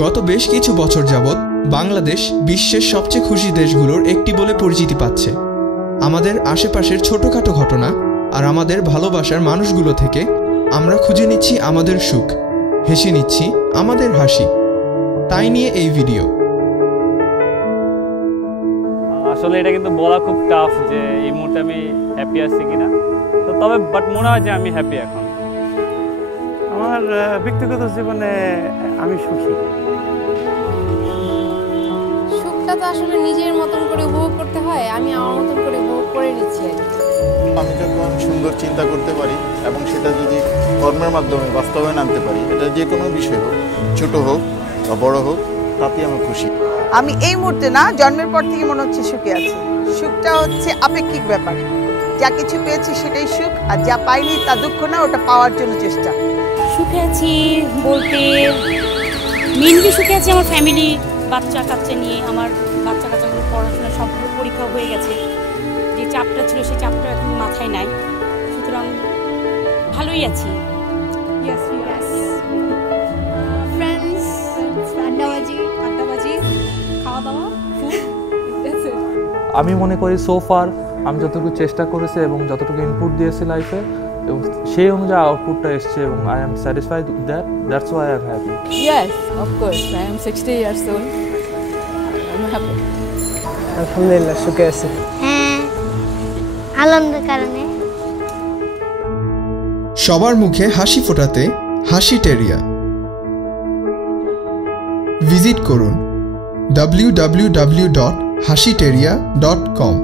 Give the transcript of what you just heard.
গত বেশ কিছু বছর যাবৎ বাংলাদেশ বিশ্বের সবচেয়ে খুশি দেশগুলোর একটি বলে পরিচিতি পাচ্ছে। আমাদের আশেপাশের ছোটখাটো ঘটনা আর আমাদের ভালোবাসার মানুষগুলো থেকে আমরা খুঁজে নিচ্ছি আমাদের সুখ, হেসে নিচ্ছি আমাদের হাসি। তাই নিয়ে এই ভিডিও। আসলে এটা কিন্তু বলা খুব টাফ যে এই মুহূর্তে আমি হ্যাপি আছি কিনা। তো তবে বাট মনে হয় যে আমি হ্যাপি এখন। আমার ব্যক্তিগত জীবনে আমি সুখী। সুখটা তো আসলে নিজের মতন করে উপভোগ করতে হয় আমি আমার মতন করে উপভোগ করে নিচ্ছি। আমি যখন সুন্দর চিন্তা করতে পারি এবং সেটা যদি কর্মের মাধ্যমে বাস্তবায়ন আনতে পারি এটা যে কোনো বিষয় হোক ছোট হোক বা বড় হোক তাতেই আমি খুশি। আমি এই মুহূর্তে না জন্মের পর থেকে মনে হচ্ছে সুখে আছি। সুখটা হচ্ছে আপেক্ষিক ব্যাপার। যা কিছু পেয়েছি সেটাই সুখ আর যা পাইনি তা দুঃখ না ওটা পাওয়ার জন্য চেষ্টা। সুখে আছি বলতে মেনলি সুখে আছি আমার ফ্যামিলি বাচ্চা কাচ্চা নিয়ে আমার বাচ্চা কাচ্চাগুলো পড়াশোনা সবগুলো পরীক্ষা হয়ে গেছে। যে চাপটা ছিল সেই চাপটা এখন মাথায় নাই। সুতরাং ভালোই আছি। আড্ডাবাজি আড্ডাবাজি খাওয়া দাওয়া আমি মনে করি সোফার আমি যতটুকু চেষ্টা করেছি এবং যতটুকু ইনপুট দিয়েছি লাইফে এবং সেই অনুযায়ী আউটপুটটা এসছে এবং I am satisfied with that that's why I am happy Yes, of course. I am 60 years old. I'm happy. আলহামদুলিল্লাহ সুখে আছি হ্যাঁ আনন্দের কারণে সবার মুখে হাসি ফোটাতে হাসি টেরিয়া ভিজিট করুন কম